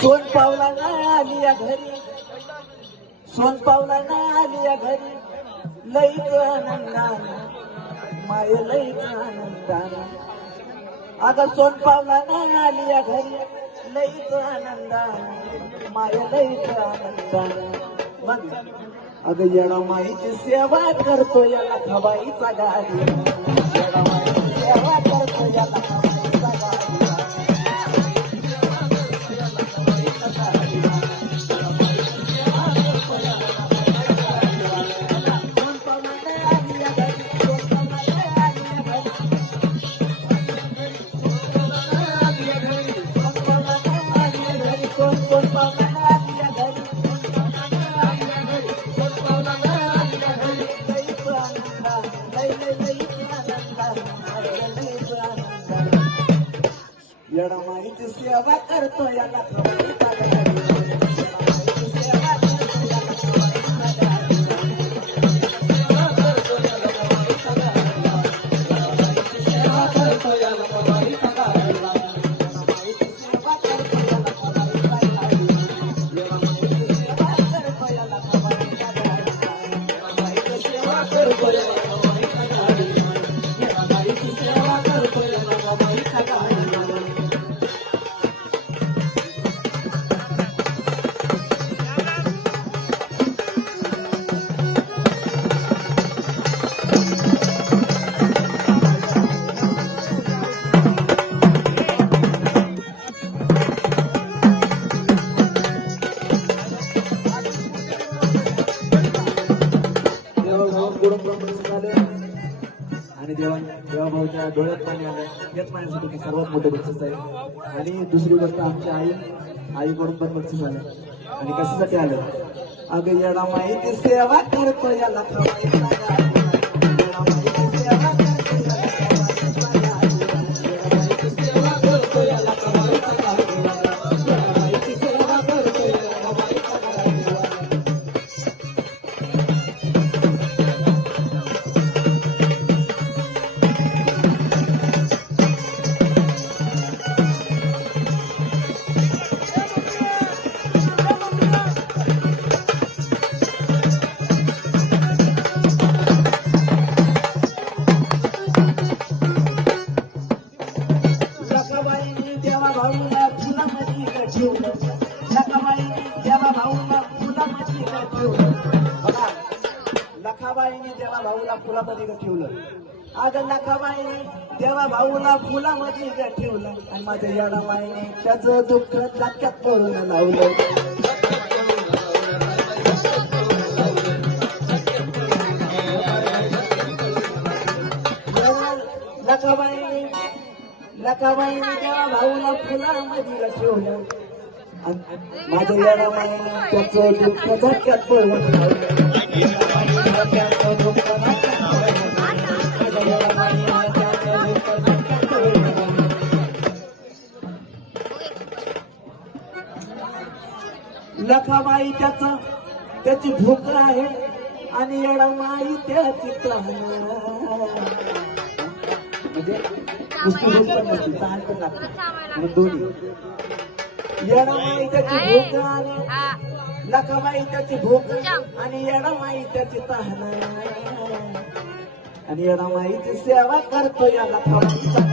सोन पावला ना आली या घरी. सोन पावला ना आली या घरी. लईच आनंदाना माय लईच आनंदाना. अगं सोन पावला ना आली या घरी. लईच आनंदाना माय लईच आनंदाना. मग अगं येणा माईची सेवा करतो याला खबाईचा गाडी येडमाईची सेवा करतो याला डोळ्यात पाणी आलं हेच माझ्यासाठी सर्वात मोठं बक्षीस आहे. आणि दुसरी गोष्ट आमच्या आई आईकडून पण बक्षीस आलं आणि कशासाठी आलं? अगं येडा माहिती सेवा करतो याला फुलामध्ये ठेवलं देवा भाऊला फुलामध्ये ठेवलं बघा लखाबाईनी देवा भाऊला फुलामध्ये ठेवलं आज लखाबाईने देवा भाऊला फुलामध्ये ठेवलं आणि माझ्या येडाबाईने त्याचं दुःख धक्क्यात पडून लावलं लखाबाईने लकाबाईने त्या भाऊला फुलामध्ये ठेवलं. माझ्या त्याचं दुःख धक्क्यात त्याचं दुःख लखाबाई त्याचा त्याची भूक आहे आणि येडाबाई त्याची तहान. म्हणजे भूक आणि येडामाई त्याची भूक आणि त्याची भूक आणि येडामाई त्याची आणि येडामाईची सेवा करतो या लखाबाईचा